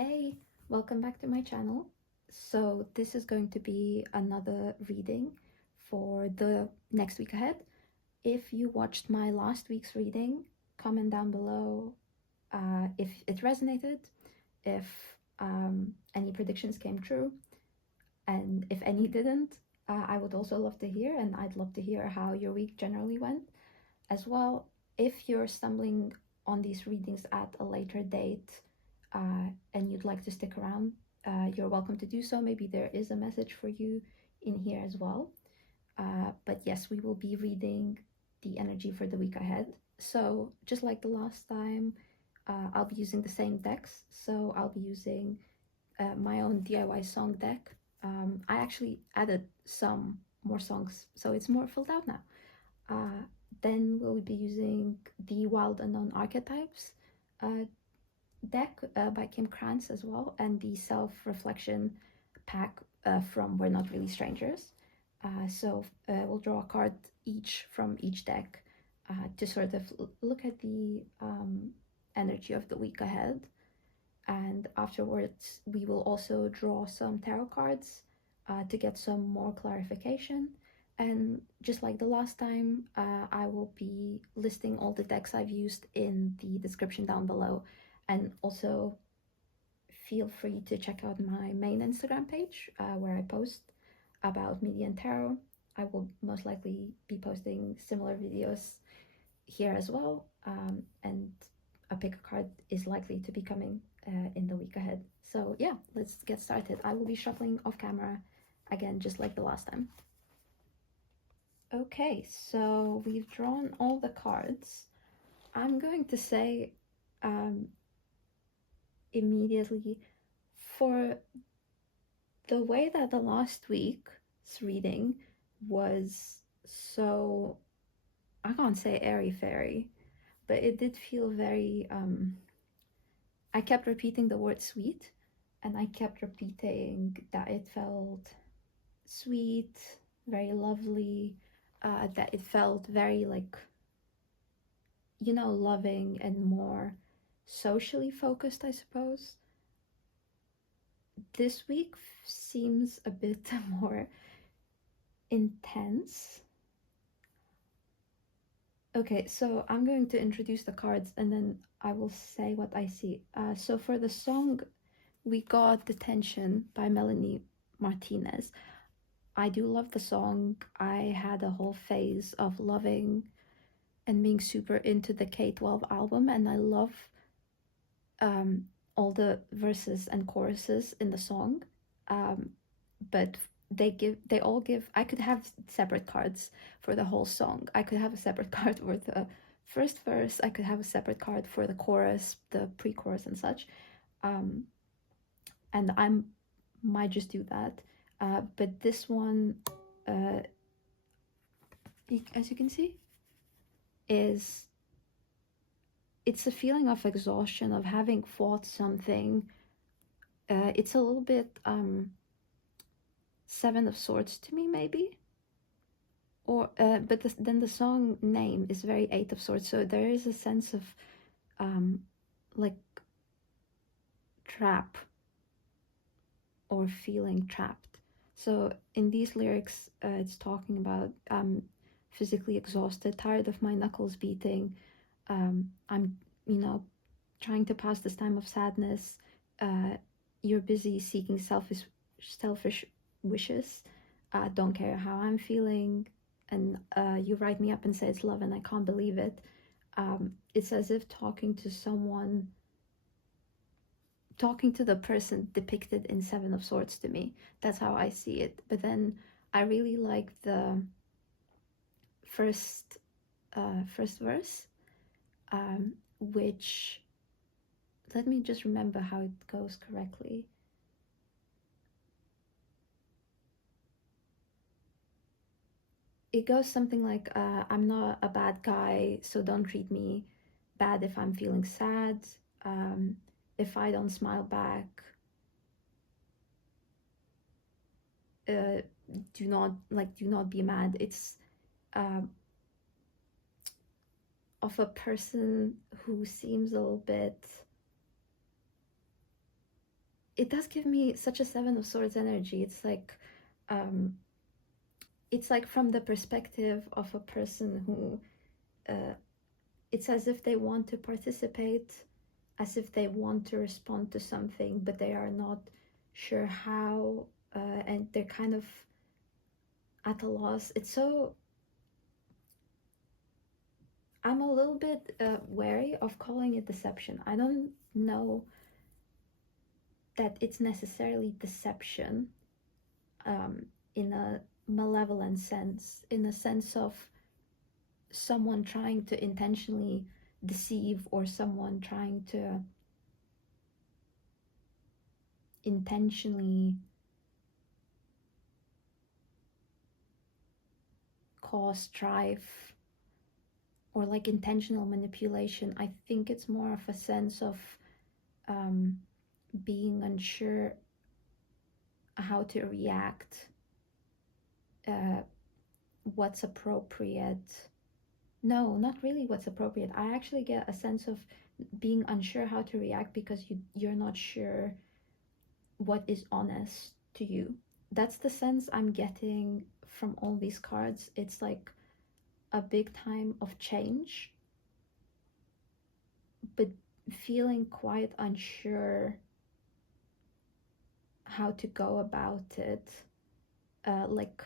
Hey, welcome back to my channel. So this is going to be another reading for the next week ahead. If you watched my last week's reading, comment down below if it resonated, if any predictions came true, and if any didn't. I would also love to hear, and I'd love to hear how your week generally went as well. If you're stumbling on these readings at a later date, and you'd like to stick around, you're welcome to do so. Maybe there is a message for you in here as well. But yes, we will be reading the energy for the week ahead. So just like the last time, I'll be using the same decks. So I'll be using my own DIY song deck. I actually added some more songs, so it's more filled out now. Then we'll be using the Wild Unknown Archetypes deck by Krans as well, and the self-reflection pack from We're Not Really Strangers. So we'll draw a card each from each deck to sort of look at the energy of the week ahead. And afterwards, we will also draw some tarot cards to get some more clarification. And just like the last time, I will be listing all the decks I've used in the description down below. And also feel free to check out my main Instagram page where I post about media and tarot. I will most likely be posting similar videos here as well. And a pick a card is likely to be coming in the week ahead. So yeah, let's get started. I will be shuffling off camera again, just like the last time. Okay, so we've drawn all the cards. I'm going to say immediately, for the way that the last week's reading was so, I can't say airy-fairy, but it did feel very, I kept repeating the word sweet, and I kept repeating that it felt sweet, very lovely, that it felt very like, you know, loving and more socially focused, I suppose. This week seems a bit more intense. Okay, so I'm going to introduce the cards and then I will say what I see. So for the song, we got The Tension by Melanie Martinez. I do love the song. I had a whole phase of loving and being super into the K-12 album, and I love all the verses and choruses in the song, but they all give, I could have separate cards for the whole song. I could have a separate card for the first verse, I could have a separate card for the chorus, the pre-chorus and such, and I might just do that, but this one, as you can see, it's a feeling of exhaustion, of having fought something. It's a little bit Seven of Swords to me, maybe, or but then the song name is very Eight of Swords, so there is a sense of like trap or feeling trapped. So in these lyrics, it's talking about physically exhausted, tired of my knuckles beating. I'm, you know, trying to pass this time of sadness. You're busy seeking selfish wishes. Don't care how I'm feeling. And you write me up and say it's love and I can't believe it. It's as if talking to someone, talking to the person depicted in Seven of Swords to me. That's how I see it. But then I really like the first verse, which, let me just remember how it goes correctly. It goes something like, I'm not a bad guy, so don't treat me bad if I'm feeling sad. If I don't smile back, do not be mad. It's of a person who seems a little bit it does give me such a Seven of Swords energy. It's like from the perspective of a person who, it's as if they want to participate, as if they want to respond to something, but they are not sure how, and they're kind of at a loss. I'm a little bit wary of calling it deception. I don't know that it's necessarily deception, in a malevolent sense, in a sense of someone trying to intentionally deceive, or someone trying to intentionally cause strife, or like intentional manipulation. I think it's more of a sense of being unsure how to react, what's appropriate. No, not really what's appropriate. I actually get a sense of being unsure how to react because you're not sure what is honest to you. That's the sense I'm getting from all these cards. It's like a big time of change, but feeling quite unsure how to go about it. Like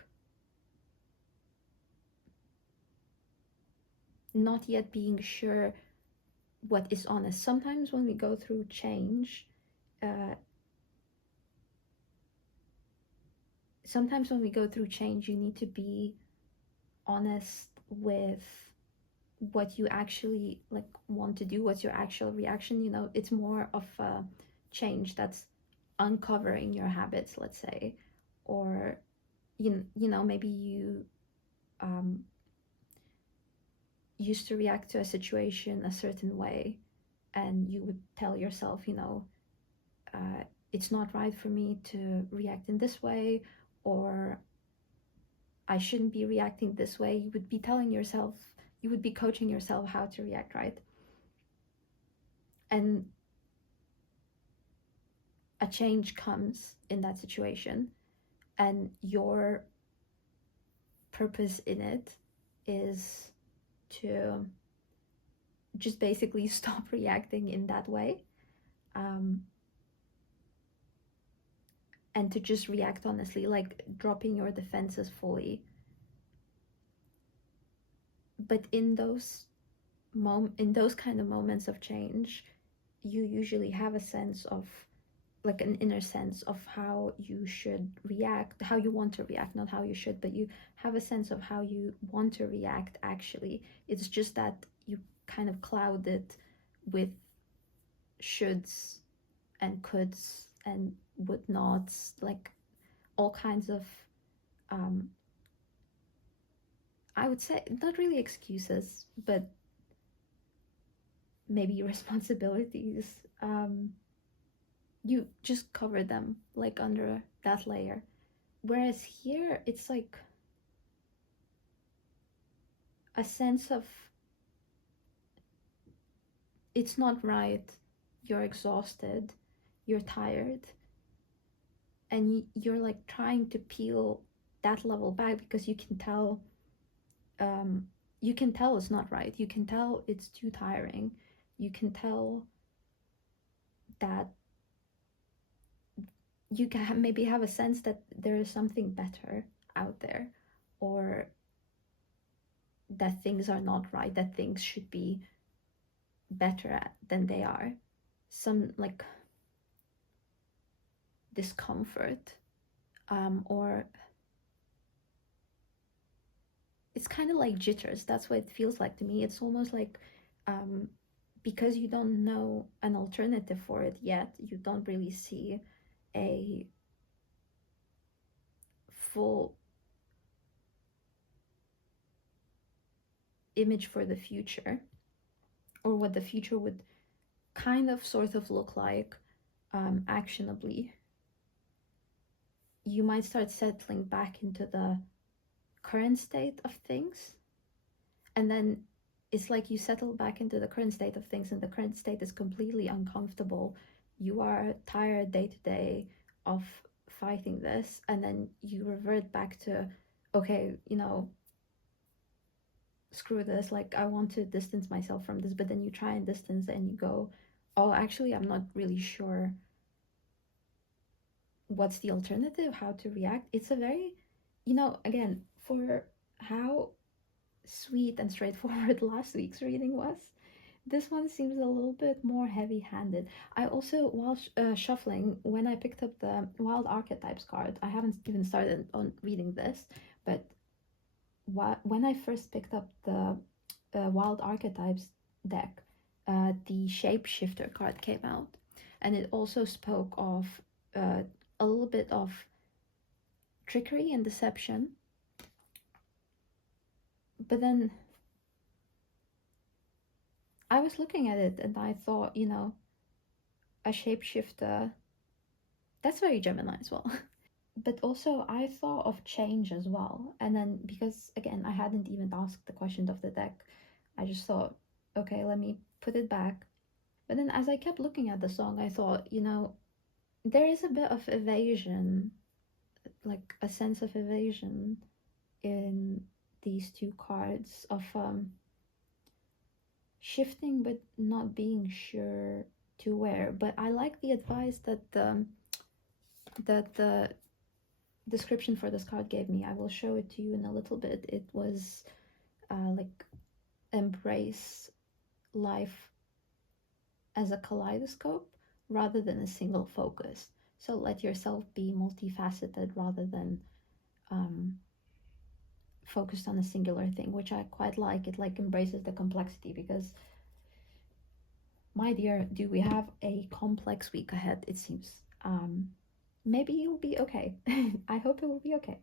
not yet being sure what is honest. Sometimes when we go through change, you need to be honest with what you actually like want to do, what's your actual reaction. It's more of a change that's uncovering your habits, let's say, or maybe you used to react to a situation a certain way, and you would tell yourself, it's not right for me to react in this way, or I shouldn't be reacting this way. You would be telling yourself, you would be coaching yourself how to react, right? And a change comes in that situation, and your purpose in it is to just basically stop reacting in that way, and to just react honestly, like dropping your defenses fully. But in those kind of moments of change, you usually have a sense of, like an inner sense of how you should react, how you want to react, not how you should, but you have a sense of how you want to react actually. It's just that you kind of cloud it with shoulds and coulds and would nots, like all kinds of I would say not really excuses, but maybe responsibilities. You just cover them like under that layer. Whereas here, it's like a sense of it's not right, you're exhausted, you're tired, and you're like trying to peel that level back because you can tell it's not right. You can tell it's too tiring. You can tell that you can maybe have a sense that there is something better out there, or that things are not right, that things should be better than they are. Some like discomfort, or it's kind of like jitters. That's what it feels like to me. It's almost like because you don't know an alternative for it yet, you don't really see a full image for the future, or what the future would kind of sort of look like actionably. You might start settling back into the current state of things, and then it's like you settle back into the current state of things, and the current state is completely uncomfortable. you are tired day to day of fighting this, and then you revert back to, okay, you know, screw this, like I want to distance myself from this, but then you try and distance and you go, oh, actually I'm not really sure what's the alternative, how to react. It's a very, you know, again, for how sweet and straightforward last week's reading was, this one seems a little bit more heavy-handed. I also, while shuffling, when I picked up the Wild Archetypes card, I haven't even started on reading this, but when I first picked up the Wild Archetypes deck, the Shapeshifter card came out, and it also spoke of a little bit of trickery and deception. But then I was looking at it and I thought, you know, a shapeshifter, that's very Gemini as well. But also I thought of change as well. And then because, again, I hadn't even asked the question of the deck, I just thought, okay, let me put it back. But then as I kept looking at the song, I thought, you know, there is a bit of evasion, like a sense of evasion in these two cards of shifting but not being sure to where. But I like the advice that the description for this card gave me. I will show it to you in a little bit. It was like, embrace life as a kaleidoscope rather than a single focus. So let yourself be multifaceted rather than focused on a singular thing, which I quite like. It like embraces the complexity, because my dear, do we have a complex week ahead, it seems. Maybe you'll be okay. I hope it will be okay.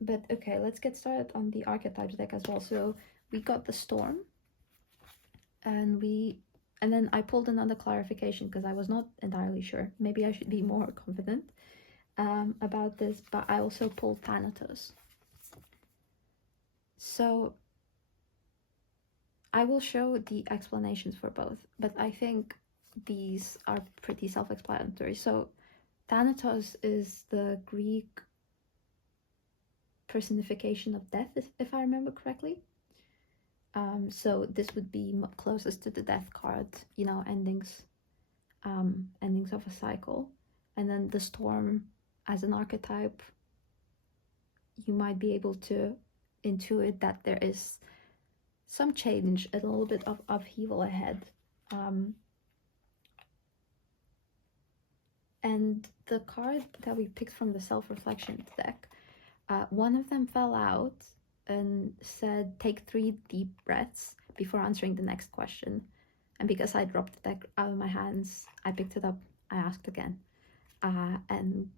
But okay, let's get started on the Archetypes deck as well. So we got the Storm, and then I pulled another clarification because I was not entirely sure. Maybe I should be more confident about this, but I also pulled Thanatos. So I will show the explanations for both, but I think these are pretty self-explanatory. So Thanatos is the Greek personification of death, if I remember correctly. So this would be closest to the death card, you know, endings of a cycle. And then the Storm as an archetype, you might be able to intuit that there is some change, a little bit of upheaval ahead. And the card that we picked from the self-reflection deck, one of them fell out and said, take 3 deep breaths before answering the next question. And because I dropped the deck out of my hands, I picked it up, I asked again. And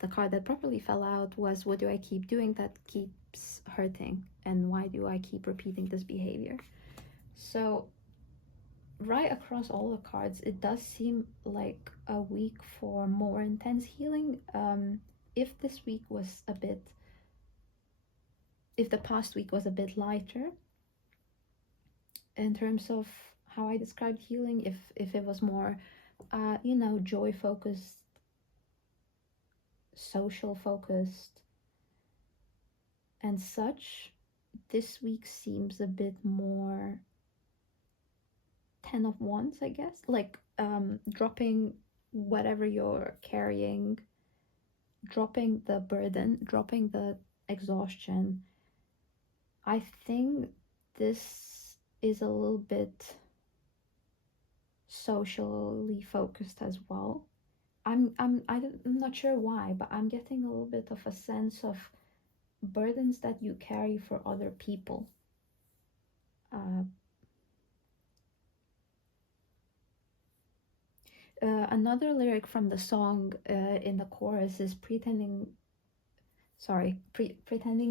the card that properly fell out was, what do I keep doing that keeps hurting? And why do I keep repeating this behavior? So right across all the cards, it does seem like a week for more intense healing. If this week was a bit, if the past week was a bit lighter in terms of how I described healing, if it was more, you know, joy focused, social focused and such, this week seems a bit more 10 of Wands, I guess, like dropping whatever you're carrying, dropping the burden, dropping the exhaustion. I think this is a little bit socially focused as well. I'm not sure why, but I'm getting a little bit of a sense of burdens that you carry for other people. Another lyric from the song in the chorus is pretending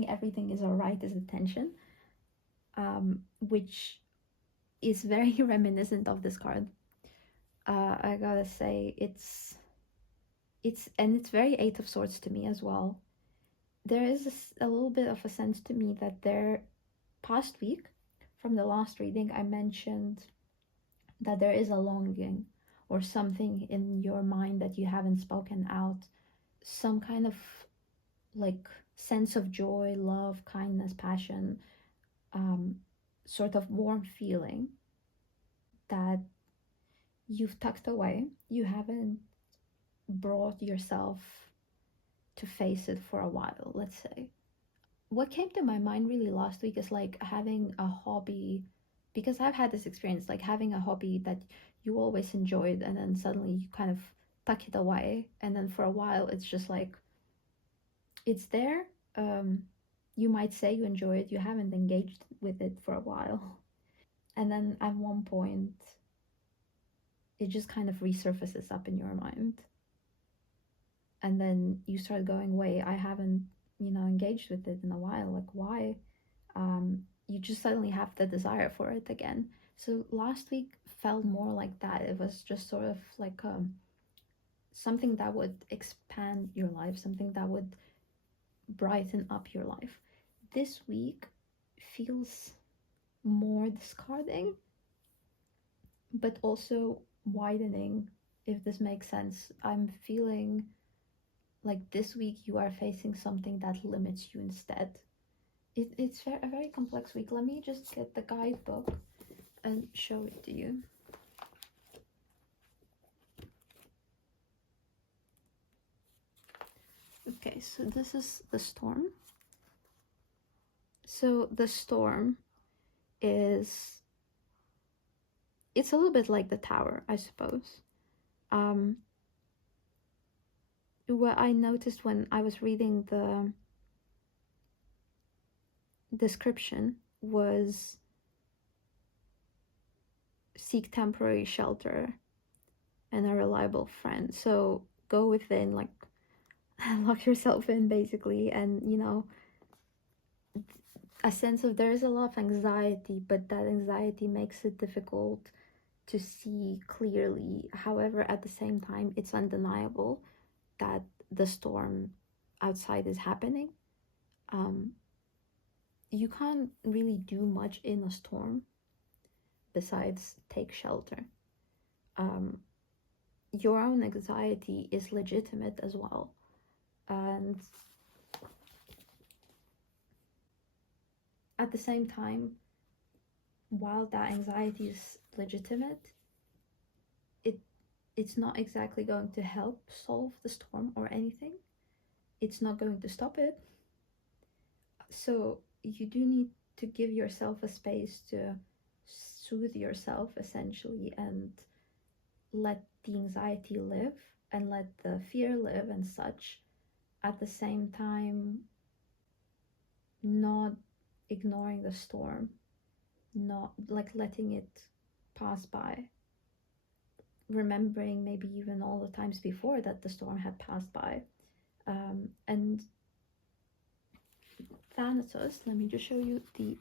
everything is alright is attention, which is very reminiscent of this card. I gotta say, it's very 8 of Swords to me as well. There is a little bit of a sense to me that there, past week, from the last reading, I mentioned that there is a longing or something in your mind that you haven't spoken out, some kind of like sense of joy, love, kindness, passion, sort of warm feeling that you've tucked away. You haven't brought yourself to face it for a while, let's say. What came to my mind really last week is like having a hobby, because I've had this experience, like having a hobby that you always enjoyed and then suddenly you kind of tuck it away, and then for a while it's just like it's there. You might say you enjoy it, you haven't engaged with it for a while, and then at one point it just kind of resurfaces up in your mind, and then you start going, wait, I haven't, engaged with it in a while, like why? You just suddenly have the desire for it again. So last week felt more like that. It was just sort of like something that would expand your life, something that would brighten up your life. This week feels more discarding, but also widening, if this makes sense. I'm feeling like this week you are facing something that limits you instead. It's a very complex week. Let me just get the guidebook and show it to you. Okay, so this is the storm. So the storm is, it's a little bit like the tower, I suppose. What I noticed when I was reading the description was seek temporary shelter and a reliable friend. So go within, like lock yourself in basically, and a sense of there is a lot of anxiety, but that anxiety makes it difficult to see clearly. However, at the same time, it's undeniable that the storm outside is happening. You can't really do much in a storm besides take shelter. Your own anxiety is legitimate as well. And at the same time, while that anxiety is legitimate, it's not exactly going to help solve the storm or anything. It's not going to stop it. So you do need to give yourself a space to soothe yourself, essentially, and let the anxiety live and let the fear live and such. At the same time, not ignoring the storm, not like letting it pass by, remembering maybe even all the times before that the storm had passed by. And Thanatos, let me just show you the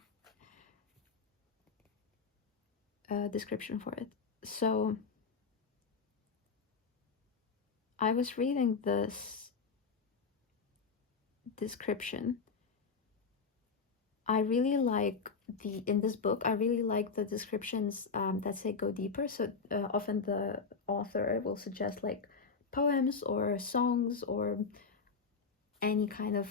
description for it. So I was reading this description. I really like in this book, I really like the descriptions that say go deeper. So often the author will suggest like poems or songs or any kind of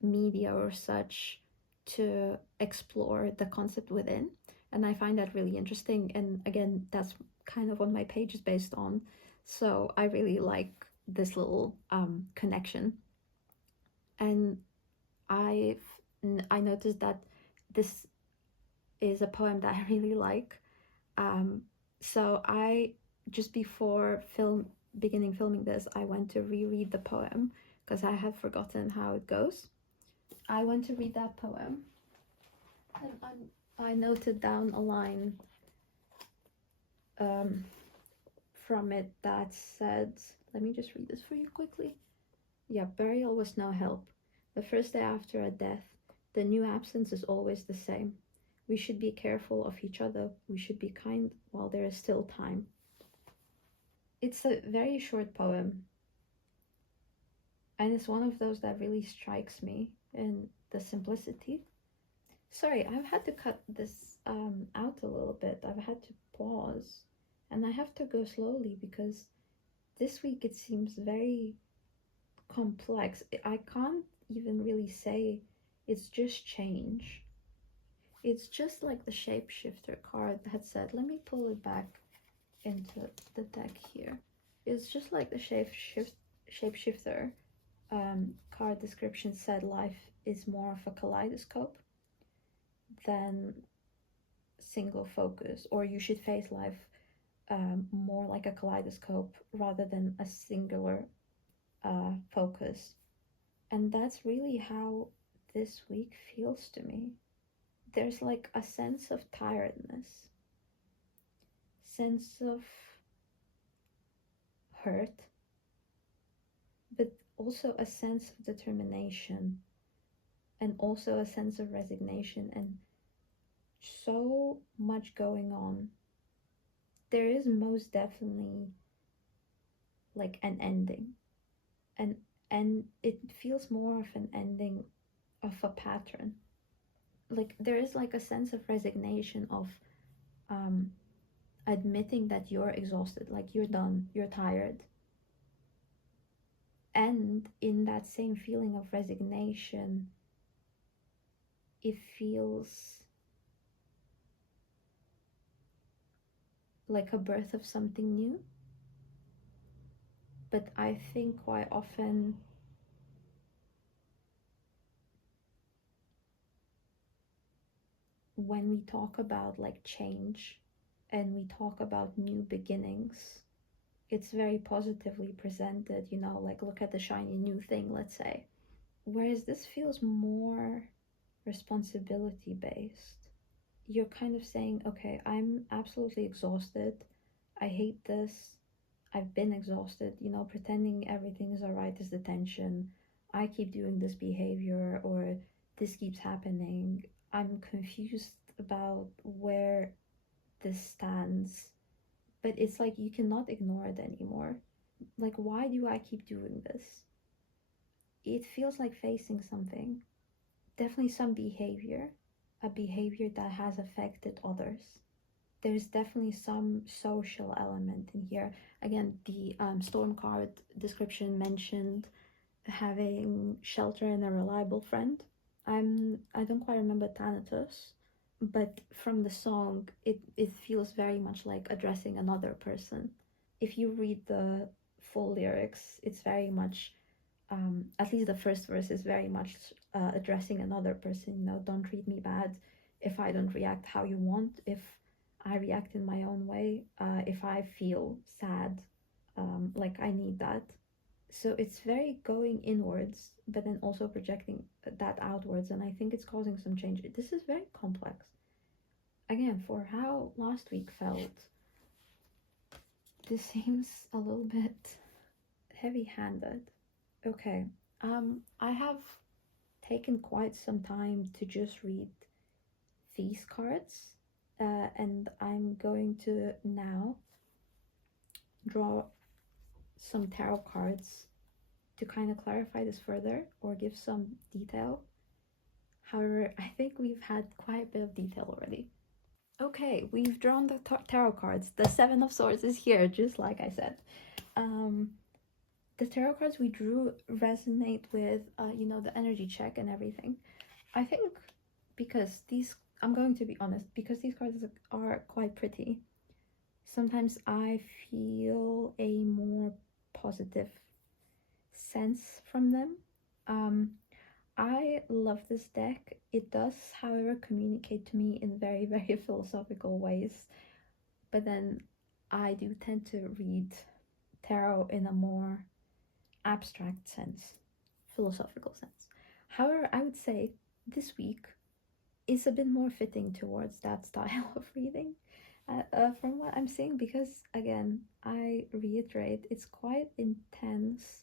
media or such to explore the concept within. And I find that really interesting. And again, that's kind of what my page is based on. So I really like this little connection. And I noticed that this is a poem that I really like. So I, just before beginning filming this, I went to reread the poem because I had forgotten how it goes. I went to read that poem, and I noted down a line from it that said, let me just read this for you quickly. Yeah, burial was no help. The first day after a death, the new absence is always the same. We should be careful of each other. We should be kind while there is still time. It's a very short poem, and it's one of those that really strikes me in the simplicity. Sorry, I've had to cut this out a little bit. I've had to pause And I have to go slowly because this week it seems very complex. I can't even really say it's just change. It's just like the shapeshifter card had said. Let me pull it back into the deck here. It's just like the shapeshifter card description said. Life is more of a kaleidoscope than single focus, or you should face life more like a kaleidoscope rather than a singular focus. And that's really how this week feels to me. There's like a sense of tiredness, sense of hurt, but also a sense of determination, and also a sense of resignation, and so much going on. There is most definitely like an ending, and it feels more of an ending of a pattern. Like there is like a sense of resignation of admitting that you're exhausted, like you're done, you're tired. And in that same feeling of resignation, it feels like a birth of something new. But I think quite often when we talk about like change and we talk about new beginnings, it's very positively presented, you know, like look at the shiny new thing, let's say. Whereas this feels more responsibility based. You're kind of saying, okay, I'm absolutely exhausted. I hate this. I've been exhausted, you know, pretending everything is alright is the tension. I keep doing this behavior, or this keeps happening. I'm confused about where this stands. But it's like you cannot ignore it anymore. Like, why do I keep doing this? It feels like facing something. Definitely some behavior, a behavior that has affected others. There's definitely some social element in here. Again, the storm card description mentioned having shelter and a reliable friend. I don't quite remember Thanatos, but from the song, it feels very much like addressing another person. If you read the full lyrics, it's very much, at least the first verse is very much addressing another person. You know, don't treat me bad if I don't react how you want, if I react in my own way, if I feel sad, like I need that. So it's very going inwards, but then also projecting that outwards, and I think it's causing some change. This is very complex. Again, for how last week felt, this seems a little bit heavy-handed. Okay, I have taken quite some time to just read these cards, and I'm going to now draw some tarot cards to kind of clarify this further or give some detail. However, I think we've had quite a bit of detail already. Okay, we've drawn the tarot cards. The Seven of Swords is here, just like I said. The tarot cards we drew resonate with, you know, the energy check and everything. I think because these, I'm going to be honest, because these cards are quite pretty, sometimes I feel a more positive sense from them. I love this deck. It does, however, communicate to me in very, very philosophical ways. But then I do tend to read tarot in a more abstract sense, philosophical sense. However, I would say this week is a bit more fitting towards that style of reading, from what I'm seeing, because again, I reiterate, it's quite intense.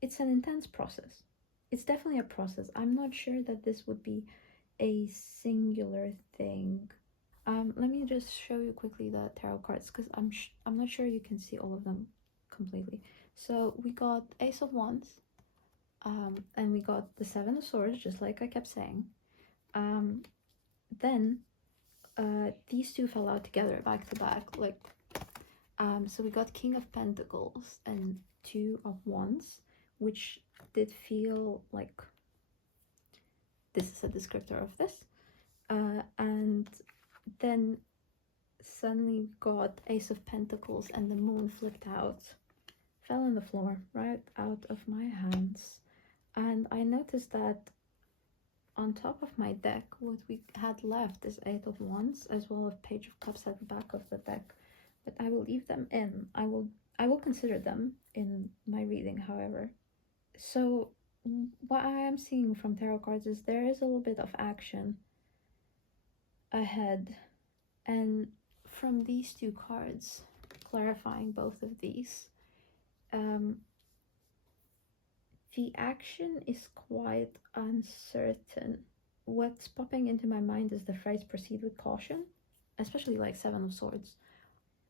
It's an intense process. It's definitely a process. I'm not sure that this would be a singular thing. Let me just show you quickly the tarot cards, because I'm not sure you can see all of them completely. So we got Ace of Wands, and we got the Seven of Swords, just like I kept saying. Then these two fell out together back to back. Like, So we got King of Pentacles and Two of Wands, which did feel like this is a descriptor of this. And then suddenly got Ace of Pentacles and the Moon flipped out. Fell on the floor, right out of my hands. And I noticed that on top of my deck, what we had left is Eight of Wands, as well as Page of Cups at the back of the deck. But I will leave them in. I will consider them in my reading, however. So what I am seeing from tarot cards is there is a little bit of action ahead. And from these two cards, clarifying both of these, the action is quite uncertain. What's popping into my mind is the phrase proceed with caution, especially like Seven of Swords.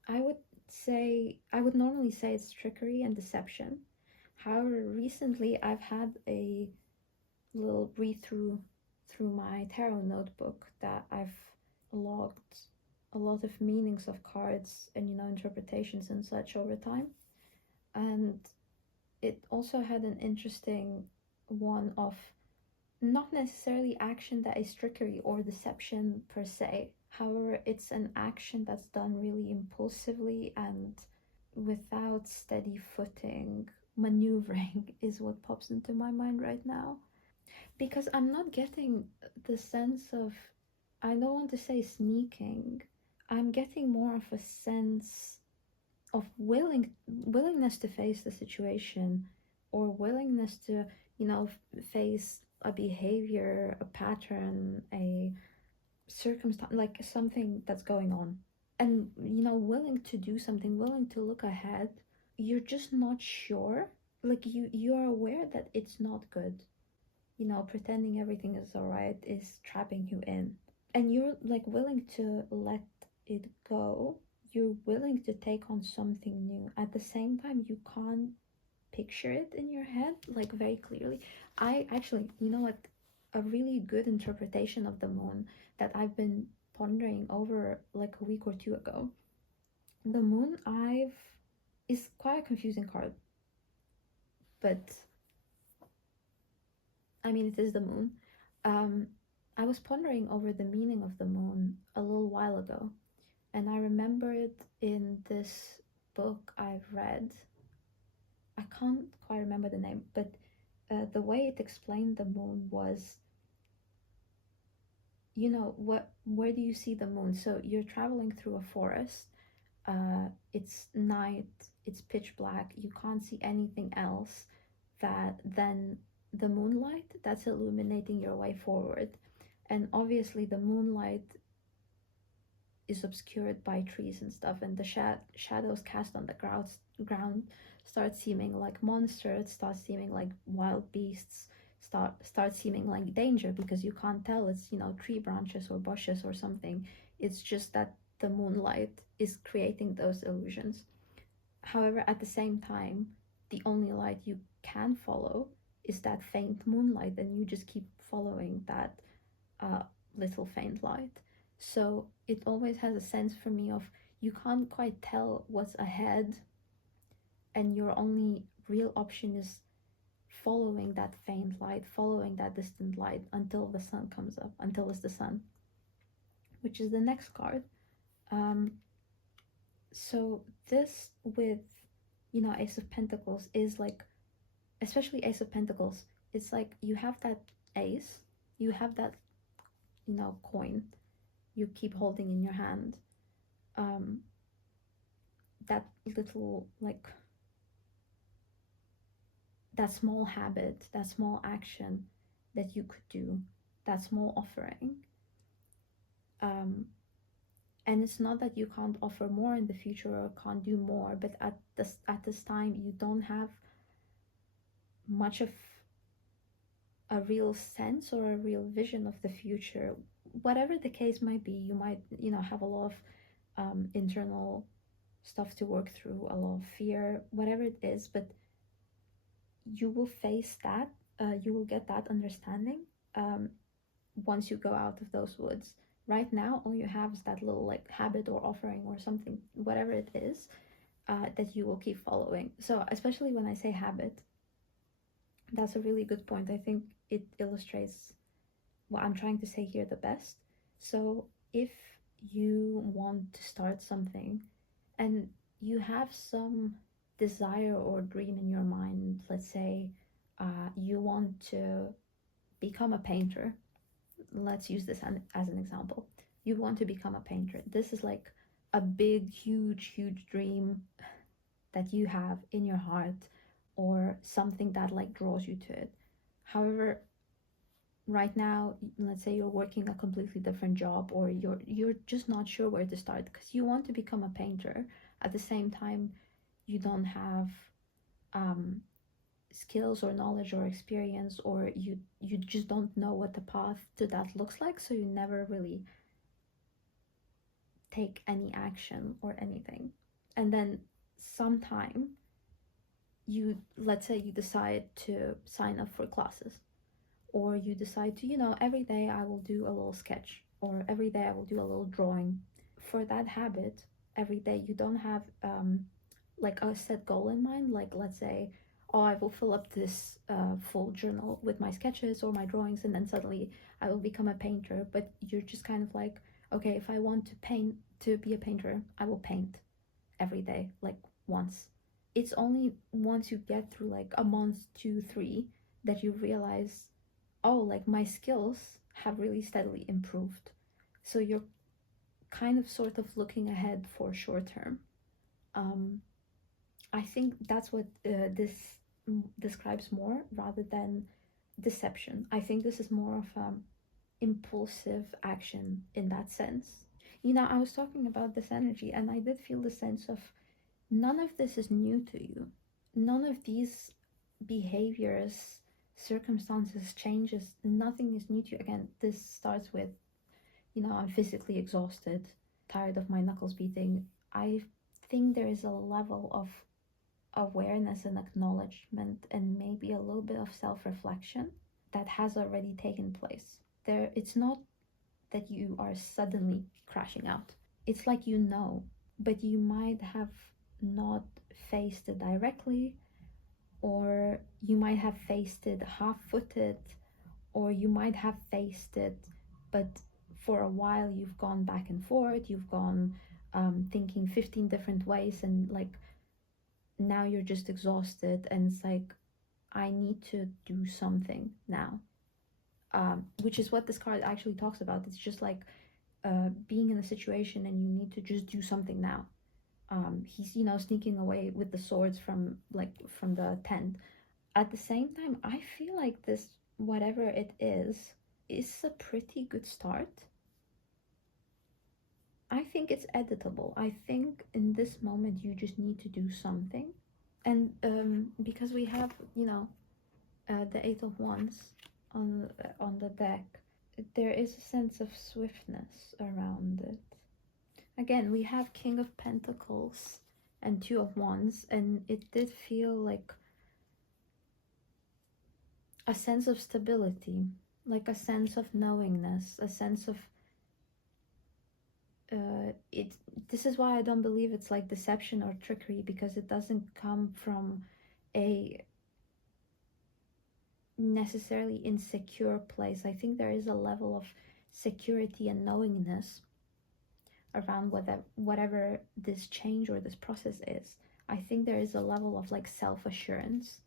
I would normally say it's trickery and deception. However, recently I've had a little read through my tarot notebook that I've logged a lot of meanings of cards and interpretations and such over time. And it also had an interesting one of not necessarily action that is trickery or deception per se. However, it's an action that's done really impulsively and without steady footing. Maneuvering is what pops into my mind right now. Because I'm not getting the sense of, I don't want to say sneaking, I'm getting more of a sense of willingness to face the situation, or willingness to face a behavior, a pattern, a circumstance, like something that's going on, and willing to do something, willing to look ahead. You're just not sure, like you're aware that it's not good. Pretending everything is all right is trapping you in, and you're like willing to let it go. You're willing to take on something new. At the same time, you can't picture it in your head like very clearly. I actually, what, a really good interpretation of the moon that I've been pondering over like a week or two ago. The moon is quite a confusing card, but I mean, it is the moon. I was pondering over the meaning of the moon a little while ago, and I remembered in this book I've read, I can't quite remember the name, but the way it explained the moon was, where do you see the moon? So you're traveling through a forest, it's night, it's pitch black, you can't see anything else than the moonlight that's illuminating your way forward. And obviously the moonlight is obscured by trees and stuff, and the shadows cast on the ground start seeming like monsters, start seeming like wild beasts, start seeming like danger, because you can't tell it's tree branches or bushes or something. It's just that the moonlight is creating those illusions. However, at the same time, the only light you can follow is that faint moonlight, and you just keep following that little faint light. So it always has a sense for me of, you can't quite tell what's ahead, and your only real option is following that faint light, following that distant light until the sun comes up, until it's the sun, which is the next card. So this with Ace of Pentacles is like, especially Ace of Pentacles, it's like you have that ace, you have that coin you keep holding in your hand, that little, like, that small habit, that small action that you could do, that small offering. And it's not that you can't offer more in the future or can't do more, but at this time you don't have much of a real sense or a real vision of the future. Whatever the case might be, you might have a lot of internal stuff to work through, a lot of fear, whatever it is, but you will face that, you will get that understanding once you go out of those woods. Right now all you have is that little like habit or offering or something, whatever it is, that you will keep following. So especially when I say habit, that's a really good point. I think it illustrates what I'm trying to say here the best. So if you want to start something and you have some desire or dream in your mind, let's say you want to become a painter. Let's use this as an example. You want to become a painter. This is like a big, huge dream that you have in your heart, or something that like draws you to it. However, right now, let's say you're working a completely different job, or you're just not sure where to start because you want to become a painter. At the same time, you don't have skills or knowledge or experience, or you just don't know what the path to that looks like, so you never really take any action or anything. And then sometime you, let's say you decide to sign up for classes, or you decide to, every day I will do a little sketch, or every day I will do a little drawing. For that habit, every day you don't have like a set goal in mind, like let's say, oh, I will fill up this full journal with my sketches or my drawings, and then suddenly I will become a painter. But you're just kind of like, okay, if I want to be a painter, I will paint every day, like once. It's only once you get through like a month, 2, 3, that you realize, oh, like my skills have really steadily improved. So you're kind of sort of looking ahead for short term. I think that's what this describes more rather than deception. I think this is more of impulsive action in that sense. I was talking about this energy, and I did feel the sense of none of this is new to you. None of these behaviors, circumstances, changes, nothing is new to you. Again, this starts with, I'm physically exhausted, tired of my knuckles beating. I think there is a level of awareness and acknowledgement, and maybe a little bit of self-reflection that has already taken place. It's not that you are suddenly crashing out. It's like but you might have not faced it directly, or you might have faced it half-footed, or you might have faced it, but for a while you've gone back and forth, you've gone thinking 15 different ways, and like now you're just exhausted, and it's like, I need to do something now. Which is what this card actually talks about. It's just like being in a situation and you need to just do something now. He's sneaking away with the swords from the tent. At the same time, I feel like this, whatever it is a pretty good start. I think it's editable. I think in this moment you just need to do something. And because we have the Eight of Wands on the deck, there is a sense of swiftness around it. Again, we have King of Pentacles and Two of Wands, and it did feel like a sense of stability, like a sense of knowingness, a sense of this is why I don't believe it's like deception or trickery, because it doesn't come from a necessarily insecure place. I think there is a level of security and knowingness around whatever this change or this process is. I think there is a level of like self-assurance.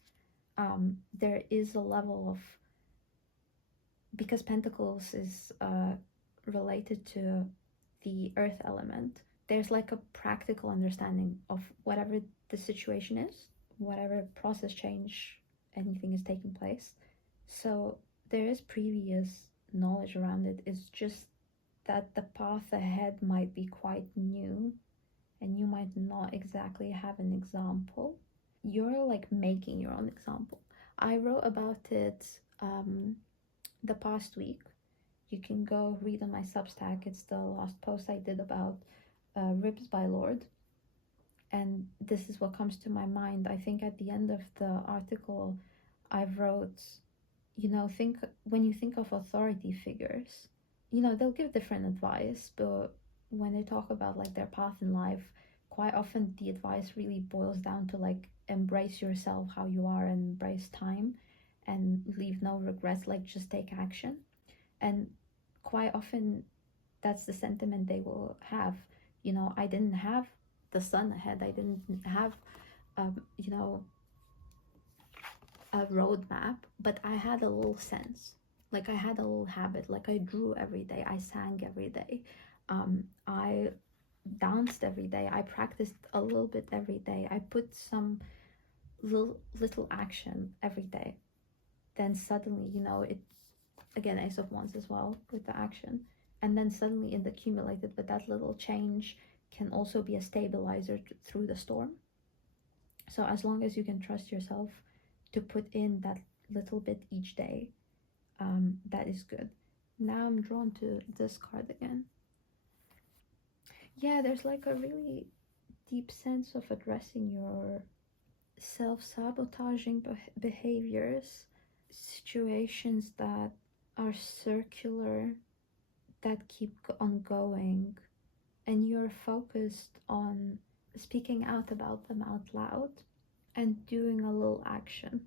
There is a level of, because Pentacles is related to the earth element, there's like a practical understanding of whatever the situation is, whatever process change, anything is taking place. So there is previous knowledge around it. It's just that the path ahead might be quite new, and you might not exactly have an example. You're like making your own example. I wrote about it the past week. You can go read on my Substack. It's the last post I did about Ribs by Lord. And this is what comes to my mind. I think at the end of the article I wrote, when you think of authority figures, they'll give different advice, but when they talk about like their path in life, quite often the advice really boils down to like embrace yourself how you are, and embrace time, and leave no regrets, like just take action. And quite often that's the sentiment they will have. You know, I didn't have the sun ahead, I didn't have you know, a roadmap, but I had a little sense. Like I had a little habit. Like I drew every day, I sang every day, I danced every day, I practiced a little bit every day, I put some little action every day. Then suddenly, you know, it, again, Ace of Wands as well with the action, and then suddenly it accumulated, but that little change can also be a stabilizer through the storm. So as long as you can trust yourself to put in that little bit each day, that is good. Now I'm drawn to this card again. Yeah, there's like a really deep sense of addressing your self-sabotaging behaviors, situations that are circular, that keep on going, and you're focused on speaking out about them out loud and doing a little action.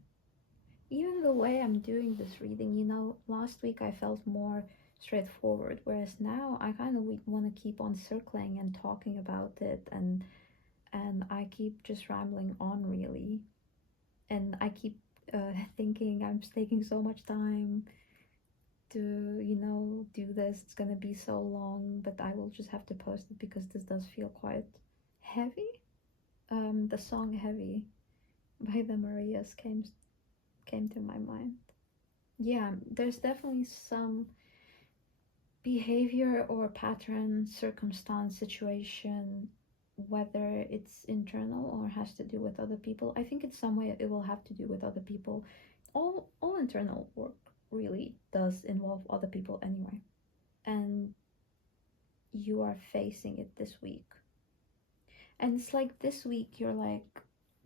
Even the way I'm doing this reading, you know, last week I felt more straightforward, whereas now I kind of want to keep on circling and talking about it, and I keep just rambling on really, and I keep thinking I'm taking so much time to, you know, do this, it's gonna be so long, but I will just have to post it because this does feel quite heavy. The song Heavy by the Marias came to my mind. Yeah, there's definitely some behavior or pattern, circumstance, situation, whether it's internal or has to do with other people. I think in some way it will have to do with other people. All internal work really does involve other people anyway. And you are facing it this week. And it's like this week you're like,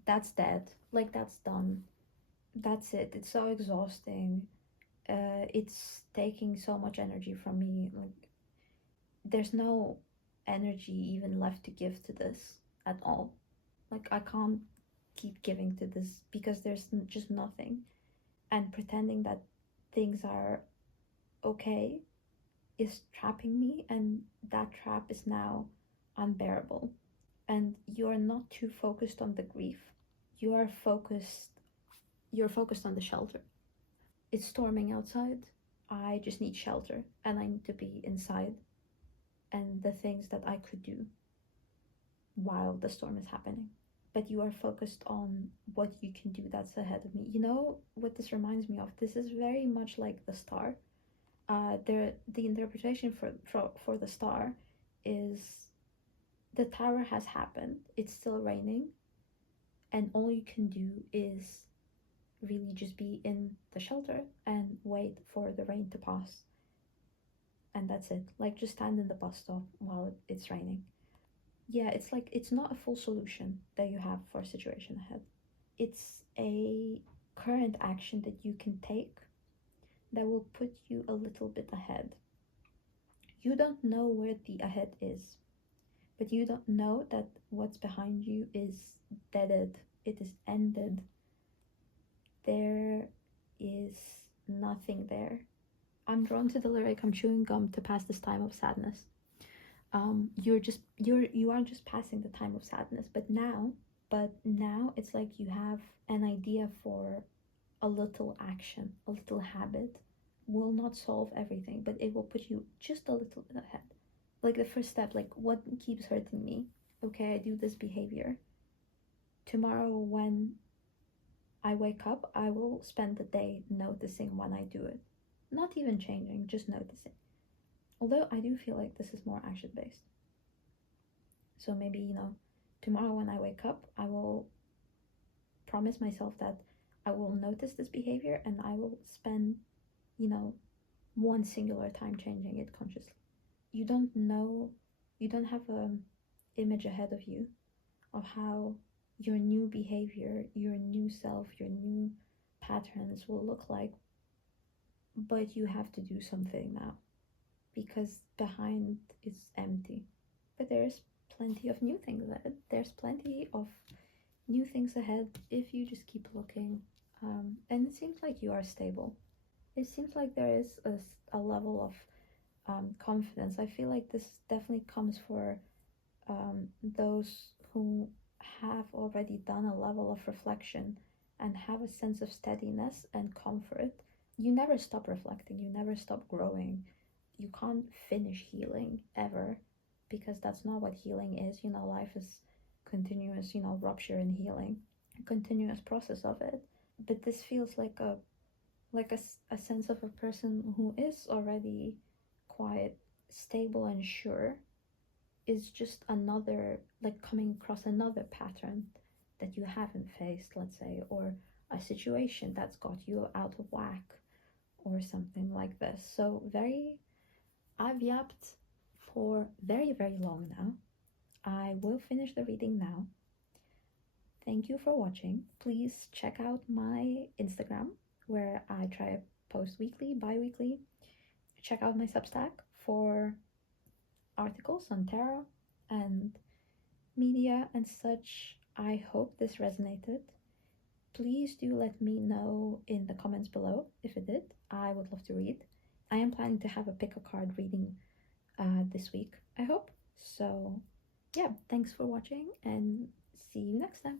that's dead. Like that's done. That's it. It's so exhausting. It's taking so much energy from me. Like there's no energy even left to give to this at all. Like I can't keep giving to this because there's just nothing. And pretending that things are okay is trapping me, and that trap is now unbearable. And you're not too focused on the grief. You're focused on the shelter. It's storming outside. I just need shelter, and I need to be inside, and the things that I could do while the storm is happening. But you are focused on what you can do that's ahead of me. You know what this reminds me of? This is very much like the star. The interpretation for the star is the tower has happened, it's still raining, and all you can do is really just be in the shelter and wait for the rain to pass. And that's it. Like just stand in the bus stop while it's raining. Yeah, it's like it's not a full solution that you have for a situation ahead. It's a current action that you can take that will put you a little bit ahead. You don't know where the ahead is, but you don't know that what's behind you is deaded. It is ended. There is nothing there. I'm drawn to the lyric, I'm chewing gum to pass this time of sadness. You are just passing the time of sadness, but now it's like you have an idea for a little action, a little habit. Will not solve everything, but it will put you just a little bit ahead. Like the first step, like what keeps hurting me? Okay, I do this behavior. Tomorrow when I wake up, I will spend the day noticing when I do it. Not even changing, just noticing. Although I do feel like this is more action based. So maybe, you know, tomorrow when I wake up, I will promise myself that I will notice this behavior and I will spend, you know, one singular time changing it consciously. You don't know, you don't have an image ahead of you of how your new behavior, your new self, your new patterns will look like, but you have to do something now because behind is empty. But there's plenty of new things ahead. There's plenty of new things ahead if you just keep looking. And it seems like you are stable. It seems like there is a level of confidence. I feel like this definitely comes for those who have already done a level of reflection and have a sense of steadiness and comfort. You never stop reflecting, you never stop growing. You can't finish healing ever, because that's not what healing is. Life is continuous, rupture and healing, a continuous process of it. But this feels like a sense of a person who is already quite stable and sure, is just another, like, coming across another pattern that you haven't faced, let's say, or a situation that's got you out of whack or something like this. So I've yapped for very, very long now. I will finish the reading now. Thank you for watching. Please check out my Instagram, where I try to post weekly, bi-weekly. Check out my Substack for articles on tarot and media and such. I hope this resonated. Please do let me know in the comments below if it did. I would love to read. I am planning to have a pick a card reading this week, I hope. So yeah, thanks for watching and see you next time.